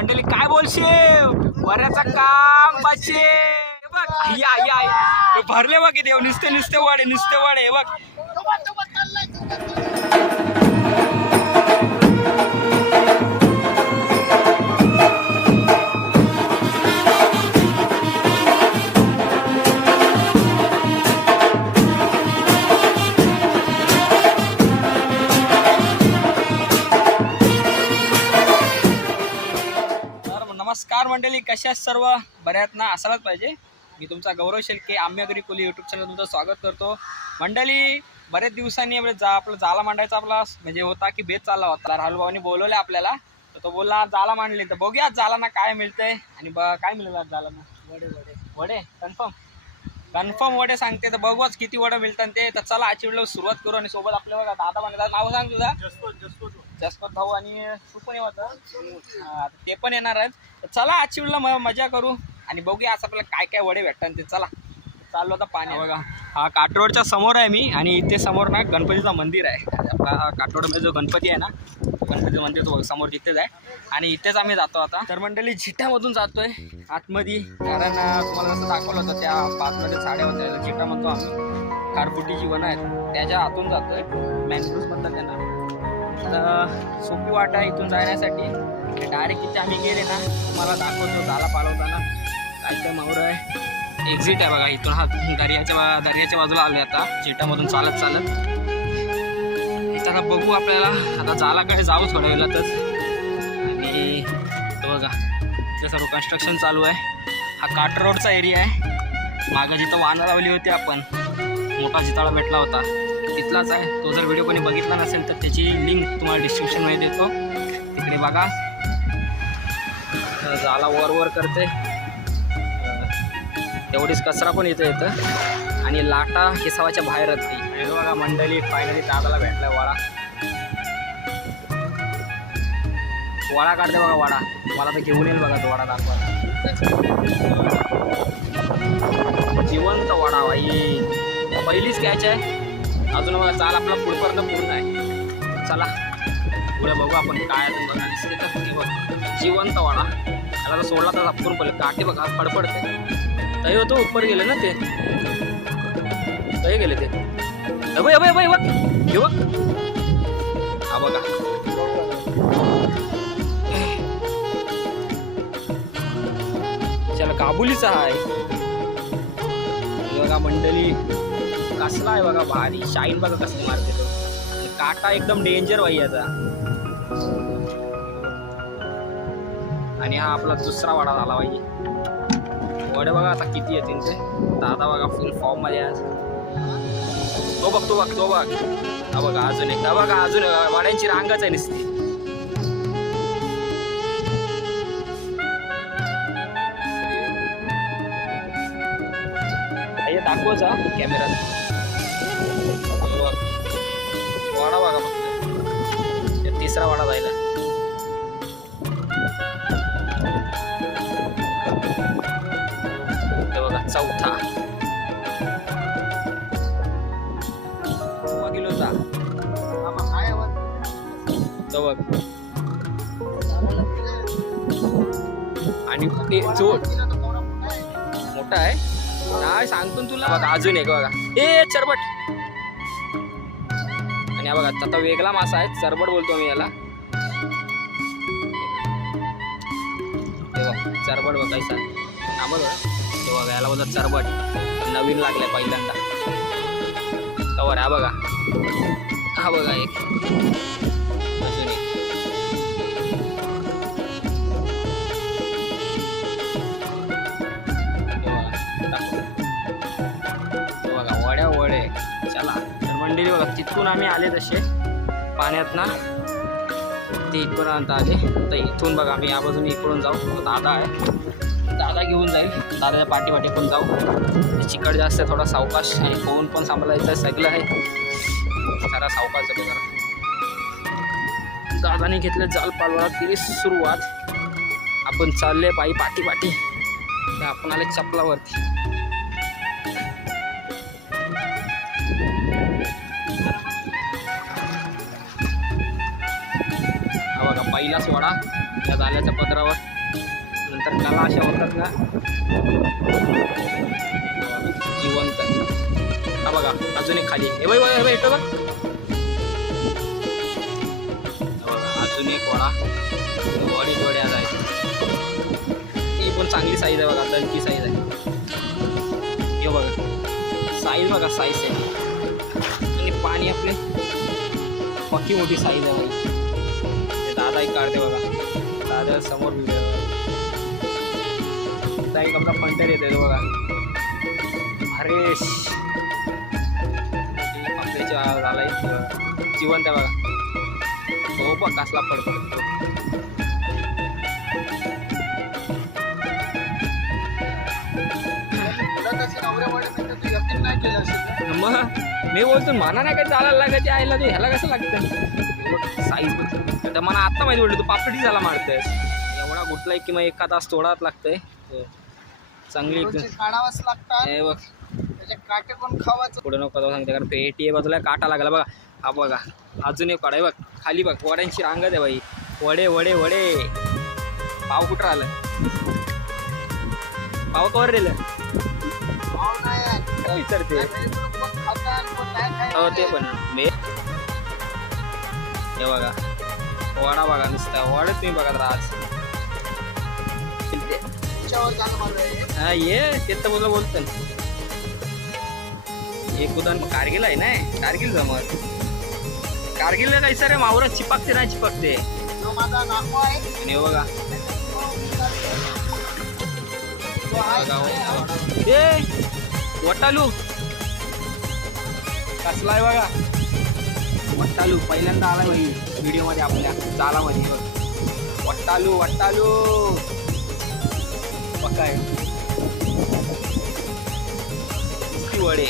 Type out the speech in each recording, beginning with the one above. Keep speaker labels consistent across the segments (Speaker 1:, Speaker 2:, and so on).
Speaker 1: मंडळी काय बोलशील? वऱ्याचा काम बचे बघ या या भरले बघ देव नुसते नुसते वाडे नुसते वाडे बघ. नमस्कार मंडळी कशा सर्व? बऱ्यात ना? असायलाच पाहिजे. मी तुमचा गौरव शेलके आम्यागरी कोली यूट्यूब चॅनल तुमचं स्वागत करतो. मंडळी बरेच दिवसांनी आपलं जा आपलं जाला मांडायचा आपला म्हणजे होता की बेत चालला होता. राहुल भाऊनी बोलवले आपल्याला. तर तो बोलला जाला मांडले. तर बघूया जाला ना काय मिळतंय. आणि ब काय मिळेल आज जाला ना वडे वडे. वडे? कन्फर्म? कन्फर्म वडे सांगते. तर बघूच किती वडे मिळतात ते. तर चला आजची व्हिडिओ सुरुवात करू आणि सोबत आपल्या बघा दादा म्हणतात नाव सांग तुझा. जसपत भाऊ आणि तू पण येत ते पण येणार आहेत. तर चला आजची वेळेला म- मजा करू आणि बघूया असं आपल्याला काय काय वडे भेटतात ते. चला. चाललो आता पाणी बघा हा काटरोडच्या समोर आहे मी आणि इथे समोर ना गणपतीचं मंदिर आहे. आपला काटरोडमध्ये जो गणपती आहे ना गणपतीचं मंदिर तो समोर तिथेच आहे. आणि इथेच आम्ही जातो आता. तर मंडळी झिटामधून जातोय. आतमध्ये कारण तुम्हाला जसं दाखवलं होतं त्या पाचमध्ये साड्या होत्या झिटा म्हणतो आम्ही कारपुटीची वन आहेत. त्याच्या आतून जातोय. मँग्रोव्ह म्हणतात त्यांना. तर सोपी वाट आहे इथून जाण्यासाठी. डायरेक्ट इथे आम्ही गेले ना तुम्हाला दाखवतो झाला पालवताना काय काय मावर आहे. एक्झिट आहे बघा इथून. हा दर्याच्या दर्याच्या बाजूला आलो आता. चिटामधून चालत चालत. इथं आता बघू आपल्याला. आता जालाकडे जाऊच थोड्या वेळातच. आणि तो बघा इथं सर्व कन्स्ट्रक्शन चालू आहे. हा काट रोडचा एरिया आहे. मागं जिथं वाहनं लावली होती आपण मोठा जिताळा भेटला होता. तिथलाच आहे. तो जर व्हिडिओ कोणी बघितला नसेल तर त्याची लिंक तुम्हाला डिस्क्रिप्शनमध्ये देतो. तिकडे बघा. जाला वर वर करते. तेवढीच कचरा पण येतो येतं. आणि लाटा हिसावाच्या बाहेरच असते आणि बघा मंडळी फायनली दादाला भेटला वाडा. वाडा काढते बघा वाडा. मला तर घेऊन येईल बघा तो वाडा दाखवा. जिवंत वाडा बाई. पहिलीच कॅच आहे. अजून बघा चाल आपला पुढपर्यंत पूर्ण आहे. चला पुढे बघू आपण काय बघा. जिवंत वाडा. त्याला तर सोडला तर आपण पहिले काठी बघा फडफडते. तही होतो उपर गेले ना ते. तरी गेले ते. अभय अभय अभय बघ. घेऊ हा बघा. चला काबुलीचा आहे बघा मंडळी. कसला आहे बघा भारी. शाईन बघा कसली मारते. तो. काटा एकदम डेंजर बाई याचा. आणि हा आपला दुसरा वाडा झाला पाहिजे वडे बघा आता किती येतील ते. दादा बघा फुल फॉर्ममध्ये आज. तो बघ तो बघ तो बघ. हा बघा अजून एक. हा बघा अजून वाड्यांची रांगच आहे नुसती. हे कॅमेरा हा बघा हे तिसरा वाडा जायला बघा चौथा. किलोचा बघ. आणि जो मोठा आहे. काय सांगतो तुला? बघा अजून एक बघा. ए चरबट. आणि हा बघा आता वेगळा मासा आहे चरबट बोलतो मी याला. चरबड चरबट बघायचा. हा बघ बघा याला बोलतात चरबट नवीन लागलाय पहिल्यांदा. कवर हा बघा. हा बघा एक. चला. तर मंडळी बघा तिथून आम्ही आले तसे. पाण्यात ना ते इथपर्यंत आले. तर इथून बघा आम्ही या बाजूने इकडून जाऊ. दादा आहे. दादा घेऊन जाईल. दादाच्या पाठी पाठी पण जाऊ. चिकट जास्त आहे, थोडा सावकाश आणि फोन पण सांभाळायचं सगळं आहे. खरा सावकाश आहे जरा दादाने घेतलं जाल पालवाला केली सुरुवात. आपण चालले पायी पाठी पाठी तर आपण आले चपलावरती. पहिला सोडा. त्या जाल्याच्या पदरावर. नंतर कला अशा होतात ना जिवंत. हा बघा अजून एक खाली. हे बाई हे बाई बघा, अजून एक वडा. वडी वड्या जायचं ही पण चांगली साईज आहे बघा दणकी साईज आहे. हे बघा. साईज बघा साईज आहे. आणि पाणी आपले. पक्की मोठी साईज आहे बाई. दादा एक काढते बघा दादा समोर व्हिडिओ एक आपला पंटर येते बघा. हरेश झाला जिवंत आहे बघा. हो बघ कसला पडतो मग मी बोलतो मला नाही काय चालायला लागत आईला ते ह्याला कसं लागतं? साईज तर मला आत्ता माहिती पडलं तू पापडी झाला मारतोय. एवढा गुटलाय की मग एका तास तोडाच लागतंय. हो. चांगली
Speaker 2: काढावाच लागतात.
Speaker 1: हे बघ.
Speaker 2: त्याचे काटे पण खावायचं.
Speaker 1: पुढे नको सांगते कारण पेटी बाजूला काटा लागला बघा. हा बघा. अजून एक काढा बघ. खाली बघ वड्यांची रांगत आहे बाई. वडे वडे वडे. पाव कुठं आलं पाव कवर विचारते.
Speaker 2: नाही खायला.
Speaker 1: हो ते पण. मे हे बघा. वाडा बघा नुसता. वाडा तुम्ही बघा जरा आज. हा ये. ते तर एक उदाहरण कारगिल आहे ना? कारगिल जमत कारगिलला काय सर मावर चिपकते ना चिपकते. आणि हे बघा.
Speaker 2: तो
Speaker 1: बघा ए वटालू. कसला आहे बघा. वट्टालू पहिल्यांदा आला भाई व्हिडिओमध्ये आपल्या जालामध्ये बघ वट्टालू वट्टालू. काय नुसती वडे.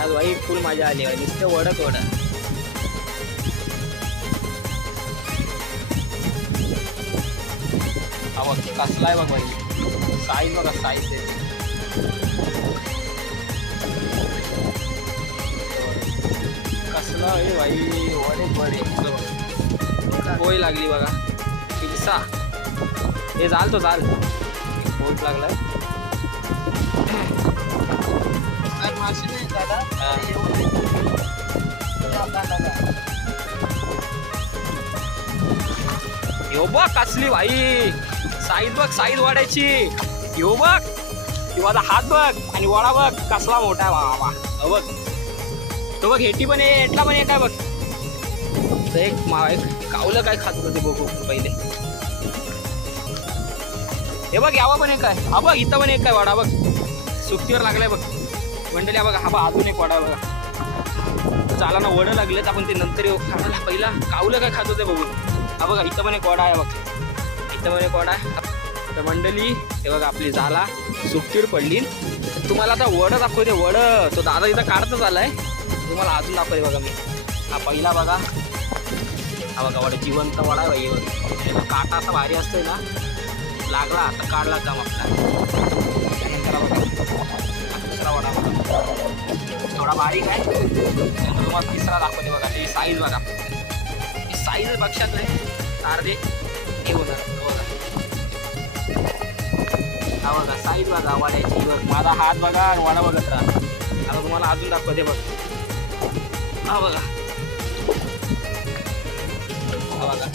Speaker 1: आज भाई फुल मजा आली भाई नुसतं वडत वड हा बघ कसला आहे बघ भाई साईज बघा साईज आहे. आहे भाई पोय लागली बघा. पिसा हे चाल तो चाल पोट लागलाय. यो बघ कसली भाई. साईज बघ साईज वाढायची. यो बघ. माझा हात बघ आणि वडा बघ कसला मोठा आहे वा वा बघ. तो बघ हेटी पण आहे एटला पण आहे काय बघ. एक मा एक कावलं काय खात होते बघू पहिले. हे बघ यावा पण एक आहे. हा बघ इथं पण एक काय वडा बघ. सुट्टीवर लागलाय बघ. मंडळी हा बघा हा बघ अजून एक वडा बघा. चाला ना वडं लागलेत आपण ते नंतर येऊ. खाण्याला पहिला कावलं काय खात होते बघू. हा बघा इथं पण एक वडा आहे बघ. इथं पण एक वाडा आहे. तर मंडळी हे बघा आपली झाला. सुट्टीवर पडली. तुम्हाला आता वडं दाखवते वडं. तो दादा इथं काढतच आलाय. तुम्हाला अजून दाखवते बघा मी. हा पहिला बघा. हा बघा वडा जिवंत वडा आहे बाई काटा असा भारी असतोय ना लागला आता काढला काम आपला. त्यानंतर दुसरा वडा बघा. थोडा बारीक आहे. त्यानंतर तुम्हाला तिसरा दाखवते बघा. त्याची साईज बघा. ही साईज पक्षात नाही. अर्धे हे होणार बघा. हा बघा साईज बघा वाड्याची बघ. माझा हात बघा आणि वाडा बघत राहा. आता तुम्हाला अजून दाखवते बघ. हा बघा. हा बघा.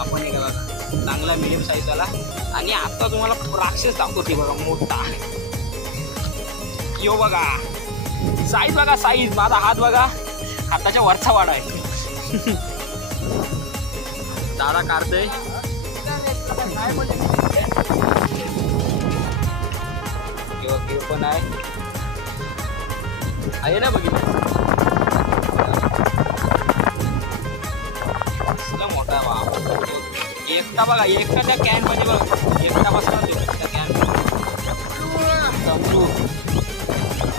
Speaker 1: आपण एका बघा. चांगला मिडियम साईजवाला आणि आता तुम्हाला राक्षस दाखवते बघा मोठा. यो बघा. साईज बघा साईज माझा हात बघा. हाताच्या वरचा वाडा आहे. दादा काढतोय. किंवा पण आहे. आहे ना बघितलं? कसला मोठा आहे बाप. एकटा बघा एकटा त्या कॅनमध्ये बघ. एकटा बसला तो त्या कॅन तंबू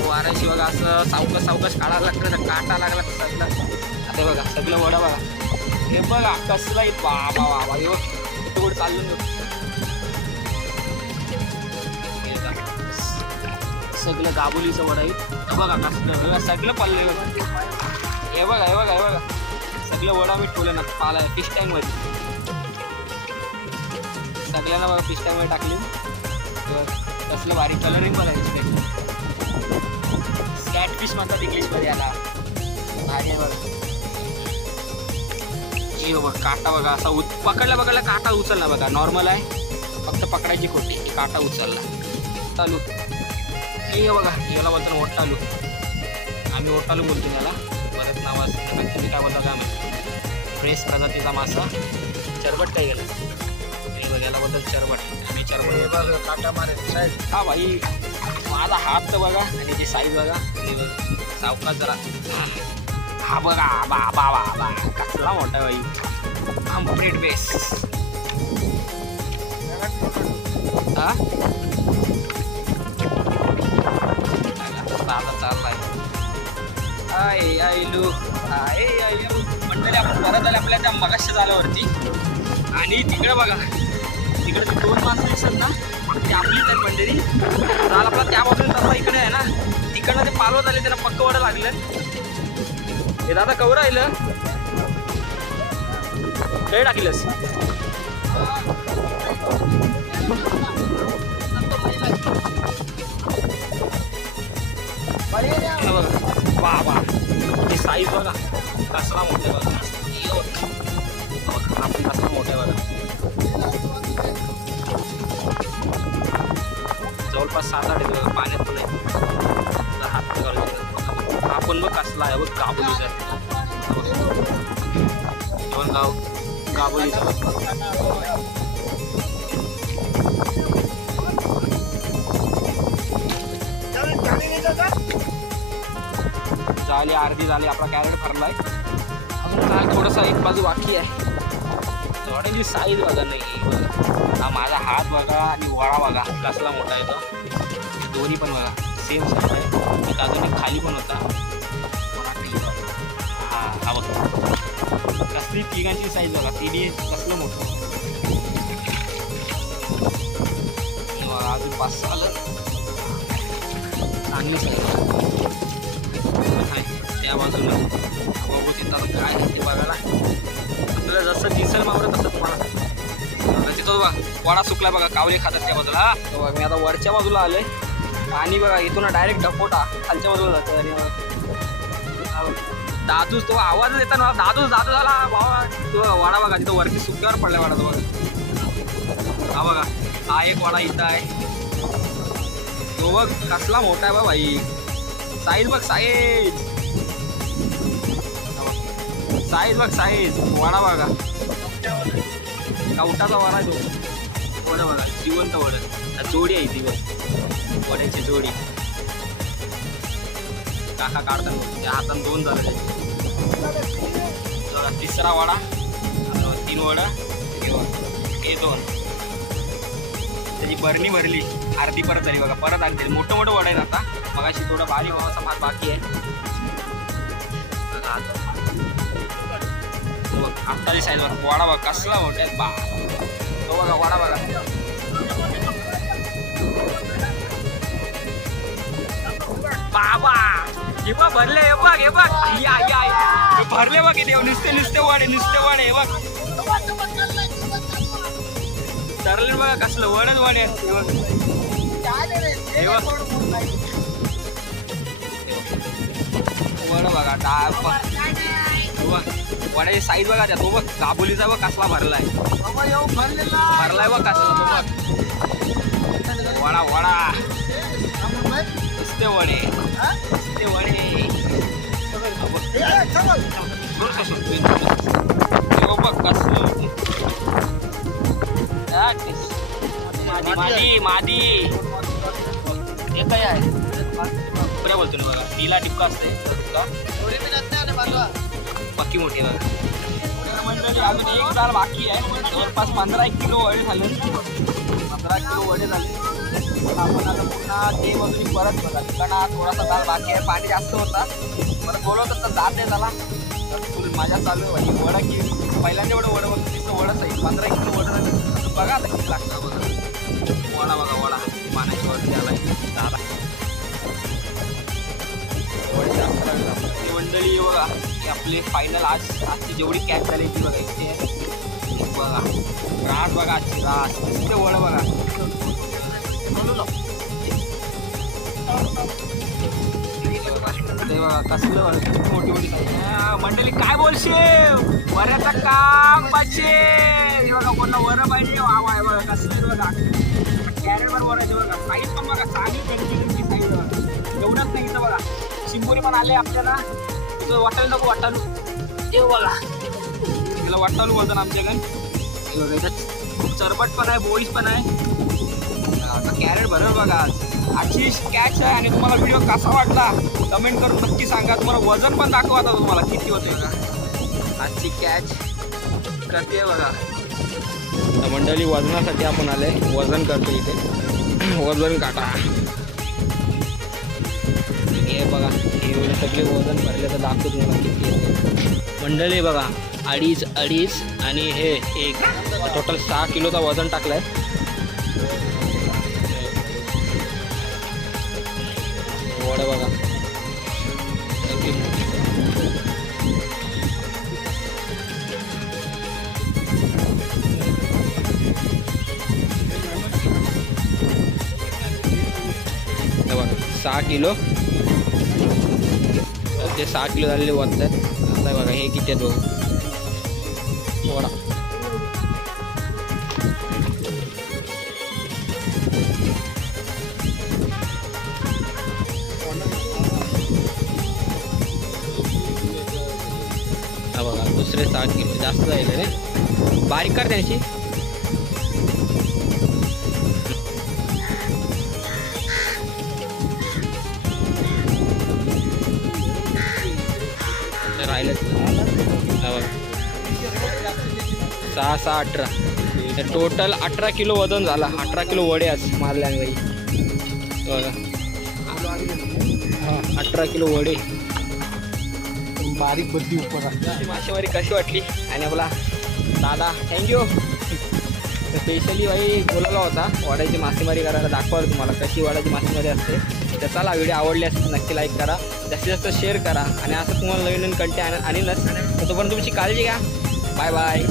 Speaker 1: वाराशी बघा असं सावकाश सावकाश काढायला लागतं तर काटा लागला सगळं. आता बघा सगळं वडा बघा. हे बघा कसला आहे बाबा बाबा हे बघ कुठं कुठं चालून सगळं दाबोलीचं वडा आहे बघा कसलं सगळं पडलं हे बघा हे बघा हे बघा. हे सगळं वडा मी ठेवलं ना पाला फिश टँकमध्ये. सगळ्यांना बघा पिस्टामध्ये टाकली. कसलं भारी कलरिंग बघायची स्कॅट फिश म्हणतात इंग्लिशमध्ये याला. भारी आहे बघा. हे बघ काटा बघा असा उच पकडला बघायला काटा उचलला बघा. नॉर्मल आहे. फक्त पकडायची खोटी काटा उचलला. चालू. हे बघा याला बोलतो ओटालू आम्ही ओटालू बोलतो त्याला. असतं तुम्ही काय बोलता काय माहिती फ्रेश प्रजातीचा मासा चरबट काय गेला हे बघ याला बोलतात चरबट.
Speaker 2: हे
Speaker 1: चरबट
Speaker 2: बघ काटा मारेल साहेब.
Speaker 1: हा भाई माझा हात तर बघा आणि ती साईज बघा. आणि सावकाश जरा. हा बघा बा बा बा बा. कसला मोठा भाई. आमप्रेट बेस हा? चाललाय आय आय आयलू मंडळी आपण परत आले आपल्या त्या मगाशच्या झाल्यावरती. आणि तिकडे बघा तिकडे ते दोन माणसं दिसत ना ते आपली आहेत मंडळी जाल आपला त्या बाजूने तसा इकडे आहे ना तिकडनं ते पालवत आले त्यांना पक्क लागलं. हे दादा कवर राहिलं? लय टाकलंस. हे बघा वा वा. ते साईज बघा. कसला मोठा आहे आपण कसला मोठ्या आहे जवळपास सात आठ येतो पाण्यात पण आहे हात पण आपण मग हा पण बघ कसला आहे बघ गाबोलीचा दोन गाव? गाबोलीचा झाली अर्धी झाली आपला कॅरेट भरलाय अजून थोडंसं एक बाजू बाकी आहे. थोड्याची साईज बघा नाही हा. माझा हात बघा आणि वाळा बघा. कसला मोठा येतो दोन्ही पण बघा. सेम साईज आहे. एक अजून एक खाली पण होता. हा हा बघा. कसली तिघांची साईज बघा. तिन्ही कसलं मोठं. बघा अजून पाच सहा आलं चांगली साईज त्या बाजूला. बघू काय ते बघायला. आपल्याला जसं दिसेल मावरं तसं तुम्हाला तिथं बघा वडा सुकला बघा कावले खातात त्या बाजूला. बघा मी आता वरच्या बाजूला आलोय. आणि बघा इथून डायरेक्ट डपोटा खालच्या बाजूला जातो आणि दादूच तो आवाज येता ना दादूच दादू झाला. भावा तो वाडा वडा बघा तिथं वरती सुक्यावर पडल्या वडा तो बघा. हा बघा हा एक वडा इथं आहे. तो बघ कसला मोठा आहे बा भाई साईज बघ साईज साईज बघ साईज. वडा बघा. कवटाचा वडा तो. वडा बघा जिवंत वडा. जोडी आहे ती बघ. वड्याची जोडी. काका काढतात त्या हातात दोन झाले तिसरा वडा. तीन वडा. हे हे दोन. त्याची बरणी भरली. अर्धी परत झाली बघा. परत अर्धी झाली. मोठं मोठं वडा आहे आता. मगाशी थोडं भारी भावाचा भात बाकी आहे. बघा आता. तो बघ, साईज बघा वडा बघा कसला मोठा बा. तो बघा वडा बघा बाबा हे बघ भरले हे बघ हे बघ. या या हे भरले बघ देव नुसते नुसते वडे नुसते वडे हे बघ. बघा कसलं वडच वडे. हे बघ. हे बघ. वड बघा डाळ हे बघ. वड्याची साईज बघा त्या तो बघ दाबोलीचा बघ कसला भरलाय. भरलाय बघ कसला तो बघ. वडा वडा. नुसते वडे. नुसते वडे. बघ. बघ कसलं मादी मादी हे काय आहे? बरं बोलतो ना बघा. तिला टिपका असते बाकी मोठी बघा मंडळी अजून एक दाल बाकी आहे. जवळपास पंधरा एक किलो वडे झाले. पंधरा किलो वडे झाले. आपण आता पुन्हा ते बाजूनी परत बघा. तिकडा थोडासा दाल बाकी आहे. पाणी जास्त होता. परत बोलवत तर जात आहे त्याला. तर फुल माझ्या चालू आहे. म्हणजे वडा की पहिल्यांदा एवढं वडं बघतो तिथं वडंच आहे पंधरा एक किलो वडं झालं. बघा आता किती लागतं बघा. वडा बघा वडा. पाण्याची वडा द्यायला दादा आपल्याला. ती मंडळी बघा की आपले फायनल आज आजची जेवढी कॅच झाली ती बघा इथे. बघा रास बघा आजची रास इथे वळ बघा. ते बघा कसलं खूप मोठी मोठी मंडळी काय बोलशील? वऱ्याचं काम पाहिजे. बघा बोलला वर पाहिजे वा वा बघा कसलं बघा. कॅरेटवर वरायचे बघा. साईज पण बघा चांगली कंटिन्यू साईज बघा. एवढंच नाही इथं बघा. शिंबोरी पण आले आपल्याला. तुझं वाटायला नको वाटालू ते बघा तिला वाटालू बोलतात आमच्याकडे त्याच्यात खूप चरबट पण आहे बोईस पण आहे. आता कॅरेट भरल बघा आज. आजची कॅच आहे आणि तुम्हाला व्हिडिओ कसा वाटला? कमेंट करून नक्की सांगा. तुम्हाला वजन पण दाखवा आता तुम्हाला. किती होते बघा. आजची कॅच करते बघा. तर मंडळी वजनासाठी आपण आले. वजन करतो इथे. वजन काटा. हे बघा. हे सगळे वजन भरले तर दाखवतो तुम्हाला किती मंडळी बघा अडीच अडीच आणि हे एक. टोटल सहा किलोचा वजन टाकलाय. वड बघा सहा किलो. ते सहा किलो झालेले वरत आता बघा हे किती आहेत बघू. वडा. हा बघा दुसरे सहा किलो. जास्त जाईल रे बारीक कर त्यांची. सहा अठरा. तर टोटल अठरा किलो वजन झाला. अठरा किलो वडे आज मारल्याने बाई बघा हा अठरा किलो वडे.
Speaker 2: बारीक
Speaker 1: ही मासेमारी कशी वाटली? आणि आपला दादा थँक्यू स्पेशली बाई बोलावला होता वाड्याची मासेमारी करायला दाखवाल तुम्हाला कशी वाड्याची मासेमारी असते. तर चला व्हिडिओ आवडली असेल नक्की लाईक करा. जास्तीत जास्त शेअर करा. आणि असं तुम्हाला नवीन नवीन कंटेंट आणि आणीनच तर तोपर्यंत तुमची काळजी घ्या. Bye bye